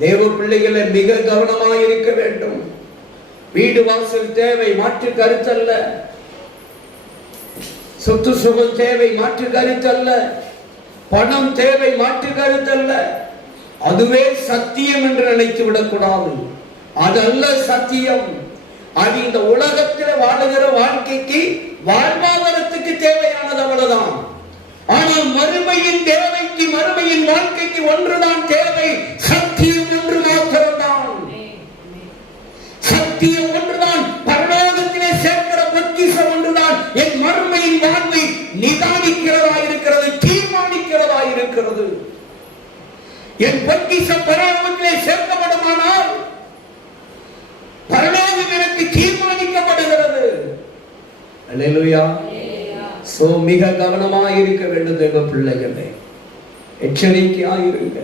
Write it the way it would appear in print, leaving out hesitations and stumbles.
தேவ பிள்ளைகளை மிக கவனமாக இருக்க வேண்டும். வீடு வாசல் தேவை, மாற்று கருத்தல்ல. சொத்து சுகம் தேவை, மாற்று கருத்தல்ல. பணம் தேவை, மாற்று கருத்தல்ல. அதுவே சத்தியம் என்று நினைத்து விடக்கூடாது. அதல்ல சத்தியம். அது இந்த உலகத்தில் வாழுகிற வாழ்க்கைக்கு வாழ்வாதாரத்துக்கு தேவையானது, அவ்வளவுதான். ஆனால் மறுமையின் தேவைக்கு, மறுமையின் வாழ்க்கைக்கு ஒன்றுதான் தேவை, சத்தியம் ஒன்று மாத்திரம்தான். சத்தியம் ஒன்றுதான். பரலோகத்திலே சேர்க்கிற பொக்கிஷம் ஒன்றுதான் என் மறுமையின் வாழ்வை நிதானிக்கிறதா இருக்கிறது, தீர்மானிக்கிறதா இருக்கிறது. என் பொக்கிஷம் பரலோகத்திலே சேர்க்கப்படுமானால் பரலோகம் எனக்கு தீர்மானிக்கப்படுகிறது. அல்லேலூயா. சோ மிக கவனமாக இருக்க வேண்டும் தேவ பிள்ளைகளே, எச்சரிக்கையாக இருங்க.